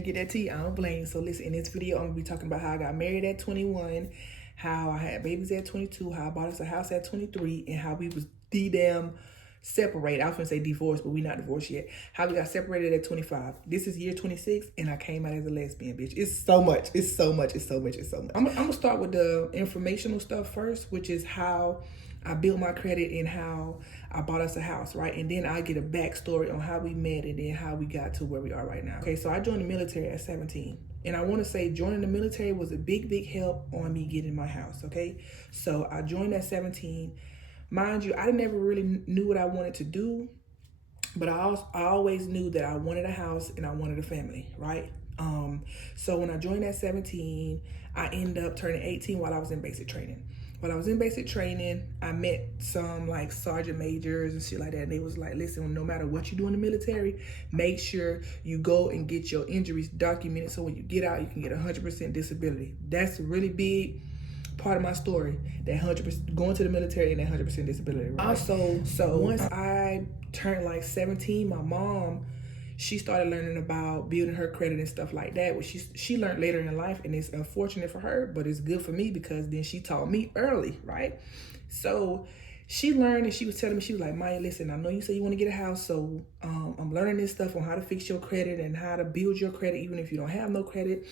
to get that tea. I don't blame you. So listen, in this video, I'm gonna be talking about how I got married at 21, how I had babies at 22, how I bought us a house at 23, and how we was damn separated. I was gonna say divorced, but we not divorced yet. How we got separated at 25. This is year 26, and I came out as a lesbian, bitch. It's so much. It's so much. It's so much. It's so much. I'm gonna start with the informational stuff first, which is how I built my credit and how I bought us a house, right? And then I get a backstory on how we met and then how we got to where we are right now. Okay, so I joined the military at 17. And I want to say joining the military was a big help on me getting my house, okay? So I joined at 17. Mind you, I never really knew what I wanted to do, but I always knew that I wanted a house and I wanted a family, right? So when I joined at 17, I ended up turning 18 while I was in basic training. While I was in basic training, I met some like sergeant majors and shit like that. And they was like, listen, no matter what you do in the military, make sure you go and get your injuries documented so when you get out, you can get 100% disability. That's a really big part of my story, that 100% going to the military and that 100% disability. Right? Also, so once I turned like 17, my mom, she started learning about building her credit and stuff like that, which she learned later in life, and it's unfortunate for her, but it's good for me because then she taught me early, right? So she learned, and she was telling me, she was like, Maya, listen, I know you say you want to get a house, so I'm learning this stuff on how to fix your credit and how to build your credit even if you don't have no credit.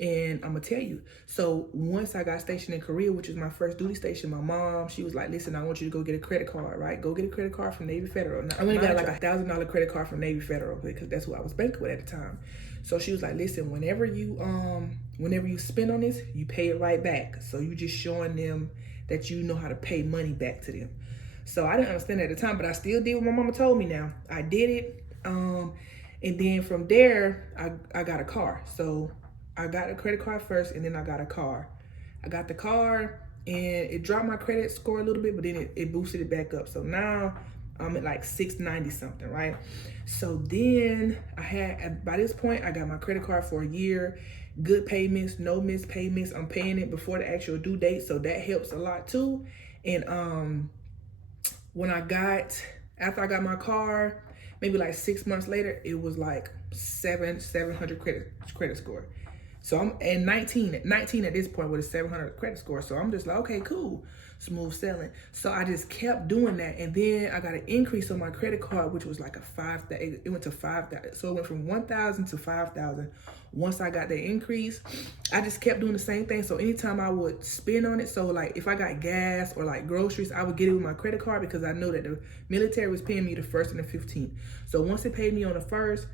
And I'm gonna tell you, so once I got stationed in Korea, which is my first duty station, my mom, she was like, listen, I want you to go get a credit card, right? Go get a credit card from Navy Federal. Now, I only got like $1,000 credit card from Navy Federal because that's who I was banking with at the time. So she was like, listen, whenever you spend on this, you pay it right back. So you just showing them that you know how to pay money back to them. So I didn't understand it at the time, but I still did what my mama told me now. I did it. And then from there, I got a car. So I got a credit card first, and then I got a car. I got the car, and it dropped my credit score a little bit, but then it boosted it back up. So now I'm at like 690 something, right? So then by this point, I got my credit card for a year, good payments, no missed payments. I'm paying it before the actual due date, so that helps a lot too. And after I got my car, maybe like 6 months later, it was like 700 credit score. So I'm at 19 at this point with a 700 credit score. So I'm just like, okay, cool, smooth sailing. So I just kept doing that. And then I got an increase on my credit card, which was like it went to 5,000. So it went from 1,000 to 5,000. Once I got the increase, I just kept doing the same thing. So anytime I would spend on it, so like if I got gas or like groceries, I would get it with my credit card because I know that the military was paying me the 1st and the 15th. So once it paid me on the 1st,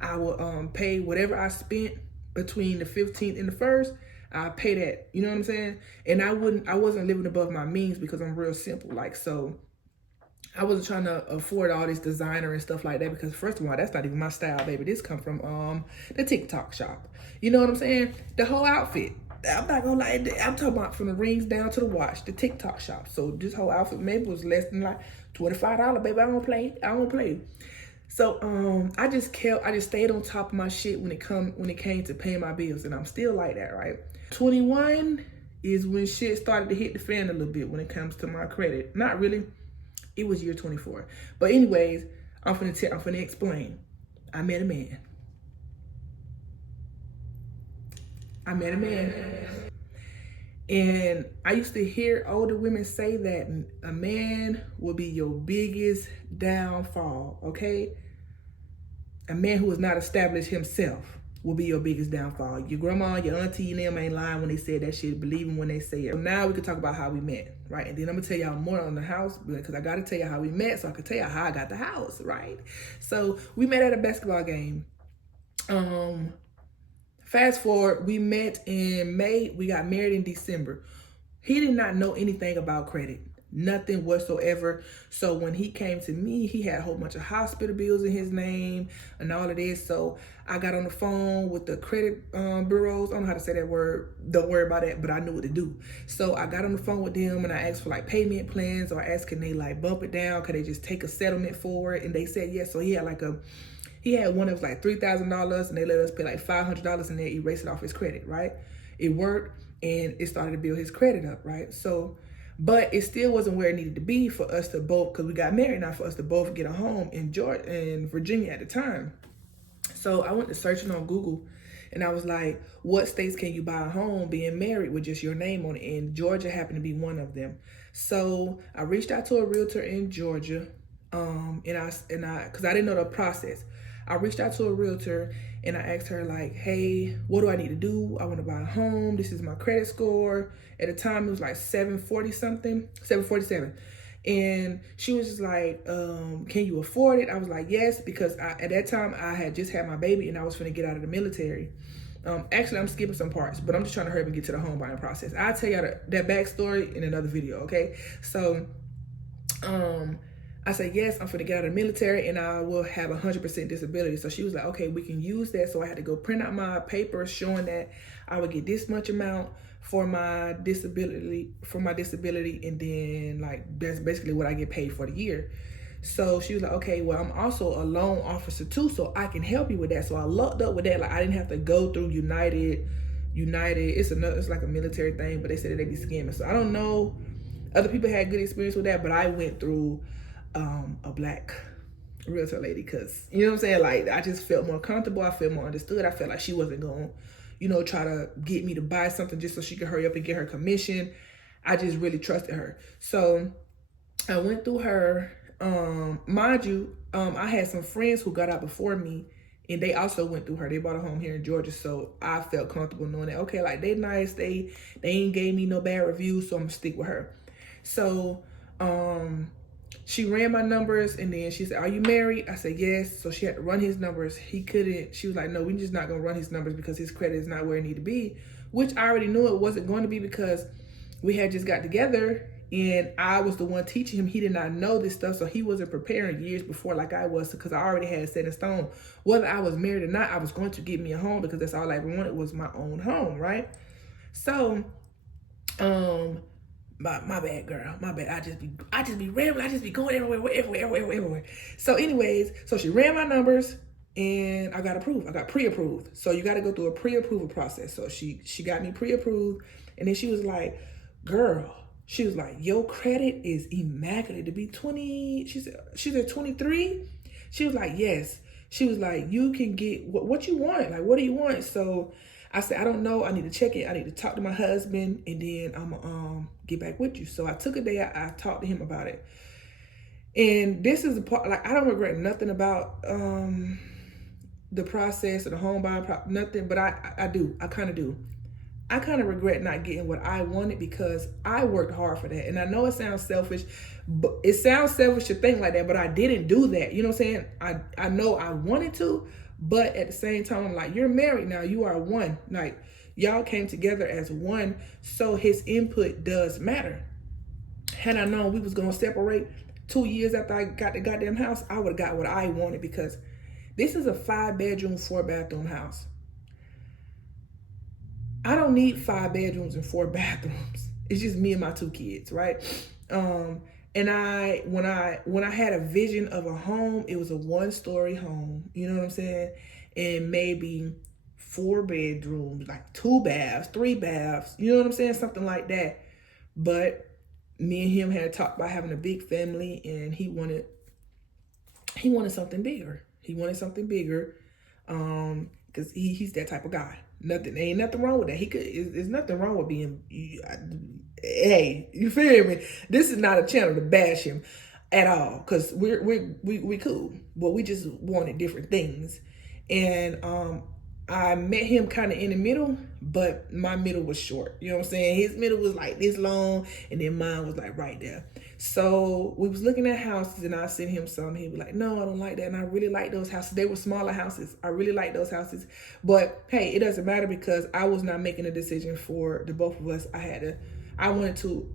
I would pay whatever I spent between the 15th and the 1st, I pay that, you know what I'm saying? And I wasn't living above my means because I'm real simple. Like, so I wasn't trying to afford all this designer and stuff like that because first of all, that's not even my style, baby. This come from the TikTok shop. You know what I'm saying? The whole outfit. I'm not gonna lie, I'm talking about from the rings down to the watch, the TikTok shop. So this whole outfit maybe was less than like $25, baby. I don't play. So I just stayed on top of my shit when it came to paying my bills, and I'm still like that, right? 21 is when shit started to hit the fan a little bit when it comes to my credit. Not really. It was year 24. But anyways, I'm finna explain. I met a man. And I used to hear older women say that a man will be your biggest downfall, okay? A man who has not established himself will be your biggest downfall. Your grandma, your auntie, and them ain't lying when they say that shit. Believe them when they say it. So now we can talk about how we met, right? And then I'm gonna tell y'all more on the house because I gotta tell you how we met so I can tell you how I got the house, right? So we met at a basketball game. Fast forward, we met in May, we got married in December. He did not know anything about credit, nothing whatsoever. So when he came to me, he had a whole bunch of hospital bills in his name and all of this. So I got on the phone with the credit bureaus. I don't know how to say that word. Don't worry about that, but I knew what to do. So I got on the phone with them and I asked for like payment plans, or I asked, can they like bump it down? Could they just take a settlement for it? And they said yes. So he had one that was like $3,000 and they let us pay like $500 and they erased it off his credit, right? It worked and it started to build his credit up, right? So, but it still wasn't where it needed to be for us to both, because we got married now, for us to both get a home in Virginia at the time. So I went to searching on Google And I was like, what states can you buy a home being married with just your name on it? And Georgia happened to be one of them. So I reached out to a realtor in Georgia, because I didn't know the process. I reached out to a realtor and I asked her like, hey, what do I need to do? I want to buy a home. This is my credit score. At the time, it was like 740 something, 747. And she was just like, can you afford it? I was like, yes, because at that time I had just had my baby and I was finna get out of the military. Actually, I'm skipping some parts, but I'm just trying to hurry up and get to the home buying process. I'll tell y'all that backstory in another video, okay? So, I said, yes, I'm finna get out of the military and I will have 100% disability. So she was like, okay, we can use that. So I had to go print out my papers showing that I would get this much amount for my disability, and then like that's basically what I get paid for the year. So she was like, okay, well, I'm also a loan officer too, so I can help you with that. So I looked up with that. Like I didn't have to go through United. It's like a military thing, but they said that they be scamming. So I don't know. Other people had good experience with that, but I went through a black realtor lady because, you know what I'm saying? Like I just felt more comfortable. I felt more understood. I felt like she wasn't going to, try to get me to buy something just so she could hurry up and get her commission. I just really trusted her. So I went through her. Mind you, I had some friends who got out before me and they also went through her. They bought a home here in Georgia. So I felt comfortable knowing that, okay, like they nice. They ain't gave me no bad reviews. So I'm gonna stick with her. So, she ran my numbers and then she said, are you married? I said, yes. So she had to run his numbers. He couldn't, she was like, no, we're just not going to run his numbers because his credit is not where it need to be, which I already knew it wasn't going to be because we had just got together and I was the one teaching him. He did not know this stuff. So he wasn't preparing years before like I was, because I already had set in stone, whether I was married or not, I was going to get me a home because that's all I ever wanted was my own home. Right. So, my bad, girl. My bad. I just be rambling. I just be going everywhere. So anyways, so she ran my numbers and I got approved. I got pre-approved. So you got to go through a pre-approval process. So she got me pre-approved. And then she was like, girl, she was like, your credit is immaculate to be 20. She said 23. She was like, yes. She was like, you can get what you want. Like, what do you want? So I said, I don't know. I need to check it. I need to talk to my husband and then I'm gonna get back with you. So I took a day. I talked to him about it. And this is the part, like, I don't regret nothing about the process or the home buying, nothing, but I do. I kind of do. I kind of regret not getting what I wanted because I worked hard for that. And I know it sounds selfish, but it sounds selfish to think like that, but I didn't do that. You know what I'm saying? I know I wanted to, but at the same time, I'm like, you're married now. You are one. Like, y'all came together as one. So his input does matter. Had I known we was going to separate 2 years after I got the goddamn house, I would have got what I wanted because this is a 5-bedroom, 4-bathroom house. I don't need 5 bedrooms and 4 bathrooms. It's just me and my 2 kids, right? And when I had a vision of a home, it was a 1-story home. You know what I'm saying? And maybe 4 bedrooms, like 2 baths, 3 baths. You know what I'm saying? Something like that. But me and him had talked about having a big family, and he wanted something bigger. He wanted something bigger, because he's that type of guy. Ain't nothing wrong with that. There's nothing wrong with being, hey, you feel me? This is not a channel to bash him at all, because we cool, but we just wanted different things. And I met him kind of in the middle, but my middle was short. You know what I'm saying? His middle was like this long, and then mine was like right there. So we was looking at houses, and I sent him some. He was like, no, I don't like that. And I really like those houses. They were smaller houses. I really like those houses. But hey, it doesn't matter because I was not making a decision for the both of us. I wanted to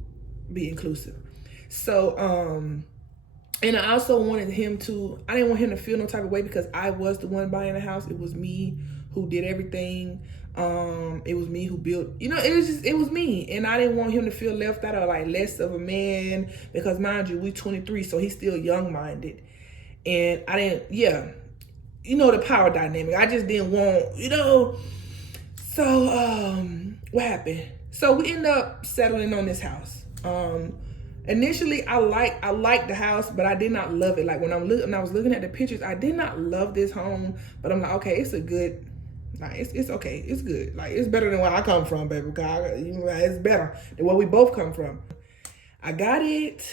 be inclusive. So, and I also wanted him to, I didn't want him to feel no type of way because I was the one buying the house. It was me who did everything. It was me who built, it was me. And I didn't want him to feel left out or like less of a man because mind you, we 23, so he's still young-minded. And I didn't, the power dynamic. I just didn't want, So, what happened? So we ended up settling on this house. Initially, I liked the house, but I did not love it. Like when I was looking at the pictures, I did not love this home, but I'm like, okay, it's a good Like, it's okay. It's good. Like, it's better than where I come from, baby. It's better than where we both come from. I got it.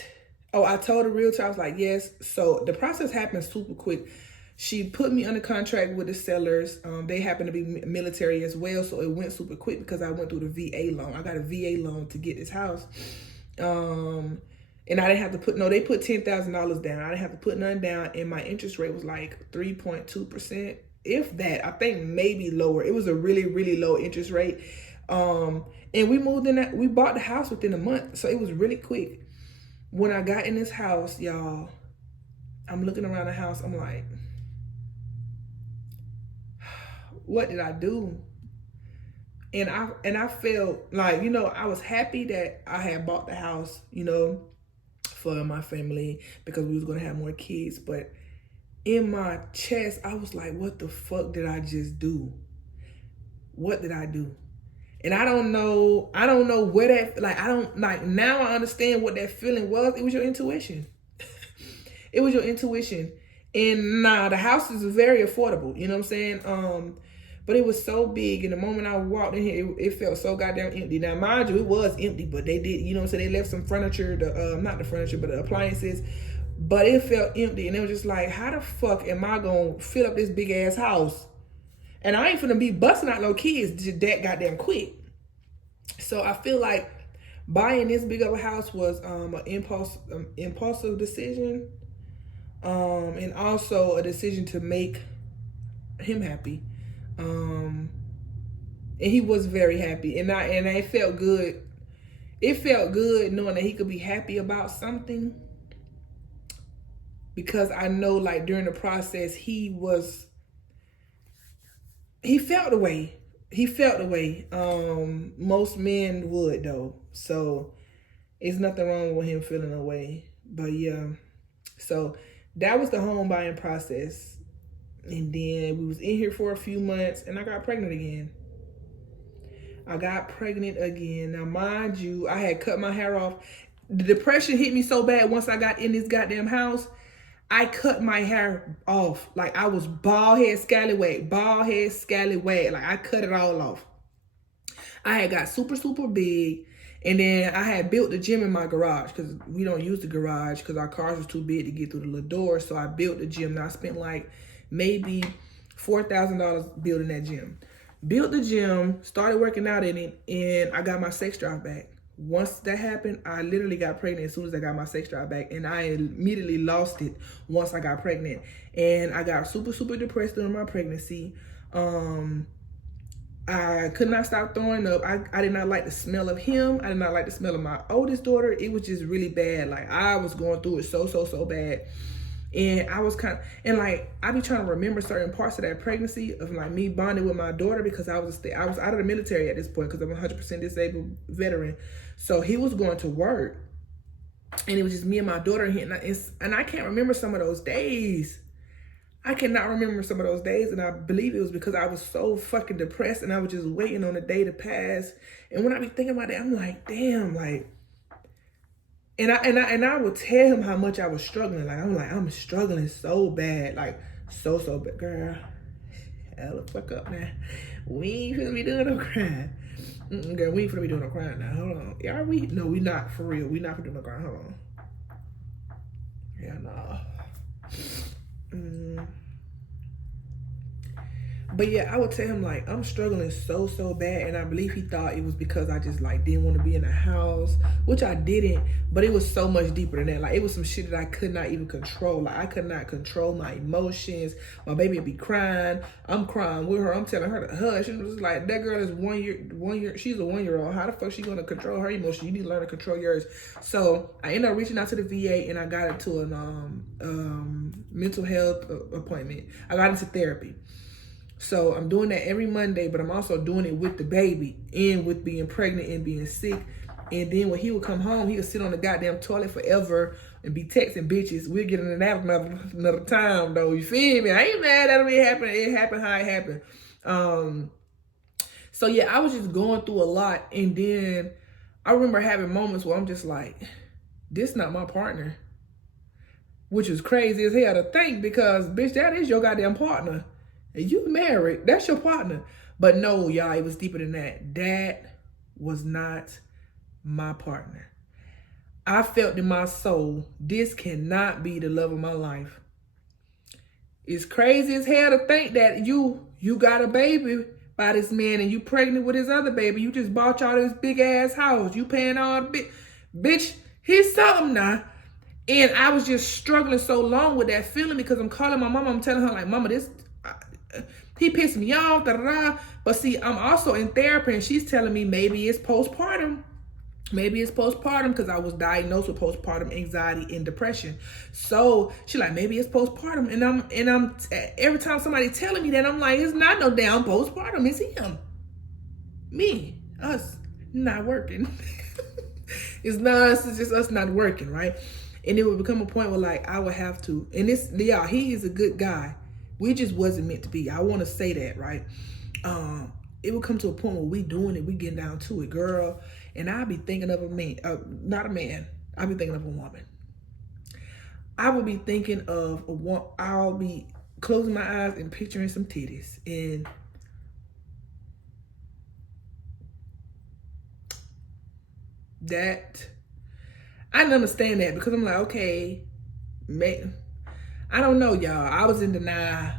Oh, I told the realtor, I was like, yes. So the process happened super quick. She put me under contract with the sellers. They happen to be military as well, so it went super quick because I went through the VA loan. I got a VA loan to get this house. And I didn't have to put, no, they put $10,000 down. I didn't have to put nothing down, and my interest rate was like 3.2%. If that, I think maybe lower. It was a really, really low interest rate. And we moved in, we bought the house within a month, so it was really quick. When I got in this house, y'all, I'm looking around the house, I'm like, what did I do? And I felt like, you know, I was happy that I had bought the house, you know, for my family because we was gonna have more kids. But in my chest, I was like, what the fuck did I just do? What did I do? And I don't know where that, like, I don't, like, now I understand what that feeling was. It was your intuition. It was your intuition. And nah, the house is very affordable, you know what I'm saying? But it was so big, and the moment I walked in here, it felt so goddamn empty. Now, mind you, it was empty, but they did, you know what I'm saying? They left some furniture, not the furniture, but the appliances, but it felt empty. And it was just like, how the fuck am I gonna fill up this big ass house? And I ain't finna be busting out no kids that goddamn quick. So I feel like buying this big of a house was an impulsive decision, and also a decision to make him happy. And he was very happy, and I felt good. It felt good knowing that he could be happy about something, because I know, like, during the process, he felt the way. He felt the way. Most men would, though. So it's nothing wrong with him feeling a way. But yeah, so that was the home buying process. And then we was in here for a few months, and I got pregnant again. Now, mind you, I had cut my hair off. The depression hit me so bad once I got in this goddamn house. I cut my hair off. Like, I was bald head scallywag. Like, I cut it all off. I had got super, super big. And then I had built the gym in my garage, because we don't use the garage because our cars was too big to get through the little door. So I built the gym. Now, I spent like maybe $4,000 building that gym. Built the gym, started working out in it, and I got my sex drive back. Once that happened, I literally got pregnant as soon as I got my sex drive back, and I immediately lost it once I got pregnant. And I got super, super depressed during my pregnancy. I could not stop throwing up. I did not like the smell of him. I did not like the smell of my oldest daughter. It was just really bad. Like, I was going through it so bad. And I was I be trying to remember certain parts of that pregnancy of, like, me bonding with my daughter, because I was out of the military at this point, because I'm a 100% disabled veteran. So he was going to work, and it was just me and my daughter here. And I can't remember some of those days. I cannot remember some of those days, and I believe it was because I was so fucking depressed, and I was just waiting on the day to pass. And when I be thinking about that, I'm like, damn, like. And I would tell him how much I was struggling. Like, I'm struggling so bad. Like, so bad. Girl, hell the fuck up now. We ain't finna be doing no crying. Girl, we ain't finna be doing no crying now. Hold on. Are we? No, we not, for real. We not finna do no crying. Hold on. Yeah, nah. But yeah, I would tell him, like, I'm struggling so bad, and I believe he thought it was because I just, like, didn't want to be in the house, which I didn't, but it was so much deeper than that. Like, it was some shit that I could not even control. Like, I could not control my emotions. My baby would be crying. I'm crying with her. I'm telling her to hush. And it was like, that girl is 1 year, she's a 1-year-old. How the fuck she gonna control her emotions? You need to learn to control yours. So I ended up reaching out to the VA, and I got into an mental health appointment. I got into therapy. So I'm doing that every Monday, but I'm also doing it with the baby and with being pregnant and being sick. And then when he would come home, he would sit on the goddamn toilet forever and be texting bitches. We'll get into that another time, though. You feel me? I ain't mad at him. It happened. It happened how it happened. So yeah, I was just going through a lot. And then I remember having moments where I'm just like, this not my partner. Which is crazy as hell to think, because, bitch, that is your goddamn partner. And you married, that's your partner. But no, y'all, it was deeper than that. That was not my partner. I felt in my soul, this cannot be the love of my life. It's crazy as hell to think that you got a baby by this man and you pregnant with his other baby. You just bought y'all this big ass house. You paying all the big, bitch, he's something now. And I was just struggling so long with that feeling because I'm calling my mama. I'm telling her like, mama, this, he pissed me off, da da da. But see, I'm also in therapy and she's telling me maybe it's postpartum. Maybe it's postpartum because I was diagnosed with postpartum anxiety and depression. So she's like, maybe it's postpartum. And I'm every time somebody telling me that, I'm like, it's not no damn postpartum. It's him. Me. Us. Not working. It's not us. It's just us not working, right? And it would become a point where like, I would have to, and this, yeah, he is a good guy. We just wasn't meant to be. I want to say that, right? It would come to a point where we doing it, we getting down to it, girl. And I'll be thinking of a man, not a man. I'll be thinking of a woman. I would be thinking of a woman. I'll be closing my eyes and picturing some titties. And that, I didn't understand that because I'm like, okay, man, I don't know, y'all. I was in denial.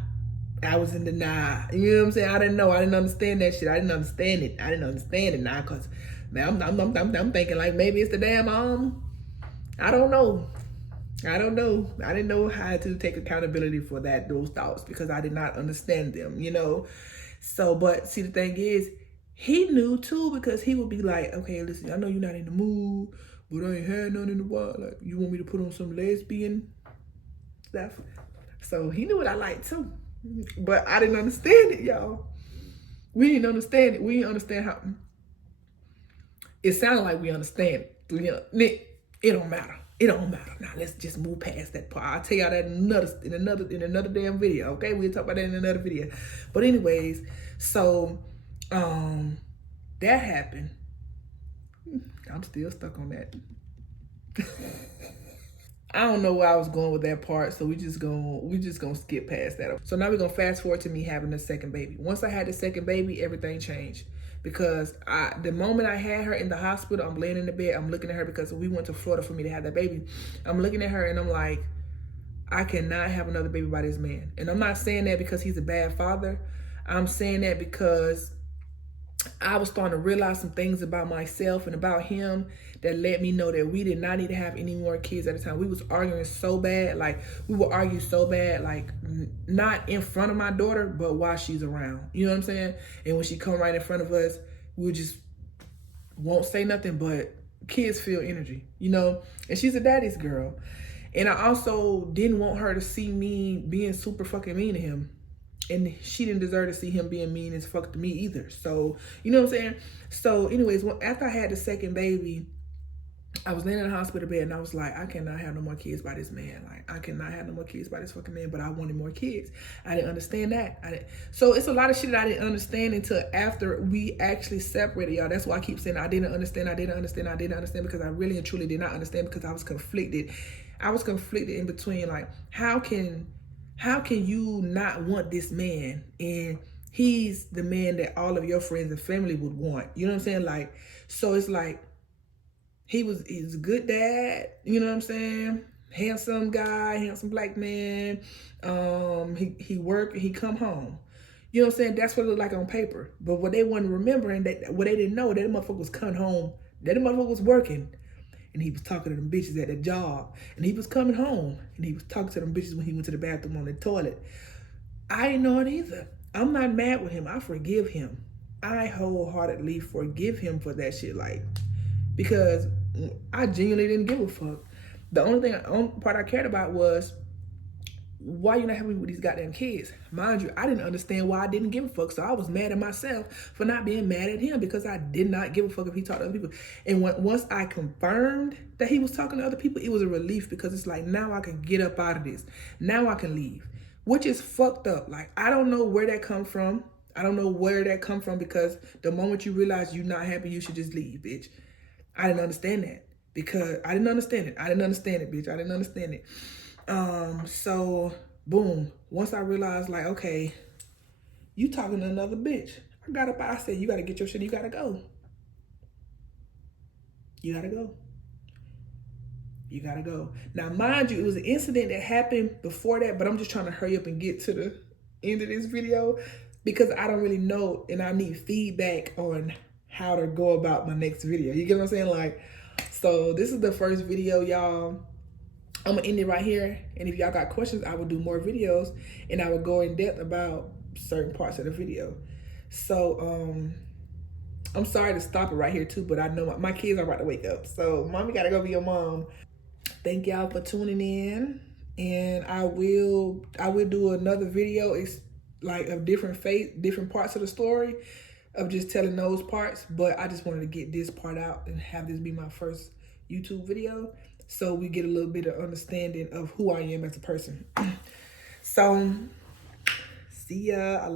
You know what I'm saying? I didn't know. I didn't understand that shit. I didn't understand it. I didn't understand it now because man, I'm thinking like maybe it's the damn I don't know. I didn't know how to take accountability for those thoughts because I did not understand them, you know. So, but see, the thing is, he knew too because he would be like, okay, listen, I know you're not in the mood, but I ain't had none in a while. Like, you want me to put on some lesbian stuff? So he knew what I liked too. But I didn't understand it, y'all. We didn't understand it. We didn't understand how. It sounded like we understand it. It don't matter. It don't matter. Now let's just move past that part. I'll tell y'all that in another damn video. Okay, we'll talk about that in another video. But anyways, so that happened. I'm still stuck on that. I don't know where I was going with that part, so we just gonna skip past that. So now we're gonna fast forward to me having the second baby. Once I had the second baby, everything changed. Because the moment I had her in the hospital, I'm laying in the bed, I'm looking at her because we went to Florida for me to have that baby. I'm looking at her and I'm like, I cannot have another baby by this man. And I'm not saying that because he's a bad father. I'm saying that because I was starting to realize some things about myself and about him that let me know that we did not need to have any more kids at the time. We was arguing so bad, like we would argue so bad, like not in front of my daughter, but while she's around. You know what I'm saying? And when she come right in front of us, we just won't say nothing, but kids feel energy, you know? And she's a daddy's girl. And I also didn't want her to see me being super fucking mean to him. And she didn't deserve to see him being mean as fuck to me either. So, you know what I'm saying? So anyways, after I had the second baby, I was laying in the hospital bed and I was like, I cannot have no more kids by this man. Like, I cannot have no more kids by this fucking man, but I wanted more kids. I didn't understand that. So it's a lot of shit that I didn't understand until after we actually separated, y'all. That's why I keep saying I didn't understand because I really and truly did not understand because I was conflicted. I was conflicted in between, like, how can you not want this man and he's the man that all of your friends and family would want? You know what I'm saying? Like, so it's like, he's a good dad, you know what I'm saying? Handsome guy, handsome black man. He work, he come home. You know what I'm saying? That's what it looked like on paper. But what they weren't remembering, what they didn't know, that the motherfucker was coming home, that the motherfucker was working. And he was talking to them bitches at the job. And he was coming home. And he was talking to them bitches when he went to the bathroom on the toilet. I didn't know it either. I'm not mad with him. I forgive him. I wholeheartedly forgive him for that shit. Like, because I genuinely didn't give a fuck. The only part I cared about was, why you not helping me with these goddamn kids? Mind you, I didn't understand why I didn't give a fuck. So I was mad at myself for not being mad at him because I did not give a fuck if he talked to other people. And once I confirmed that he was talking to other people, it was a relief because it's like, now I can get up out of this. Now I can leave, which is fucked up. Like, I don't know where that come from. I don't know where that come from because the moment you realize you're not happy, you should just leave, bitch. I didn't understand that because I didn't understand it. I didn't understand it, bitch. I didn't understand it. So boom, once I realized like, okay, You talking to another bitch. I got up, I said, you gotta get your shit, you gotta go. You gotta go. You gotta go. Now, mind you, it was an incident that happened before that, but I'm just trying to hurry up and get to the end of this video because I don't really know and I need feedback on how to go about my next video. You get what I'm saying? Like, so this is the first video, y'all. I'm gonna end it right here. And if y'all got questions, I will do more videos and I will go in depth about certain parts of the video. So, I'm sorry to stop it right here too, but I know my kids are about to wake up. So mommy gotta go be your mom. Thank y'all for tuning in. And I will do another video. It's like of different parts of the story of just telling those parts. But I just wanted to get this part out and have this be my first YouTube video. So we get a little bit of understanding of who I am as a person. So see ya.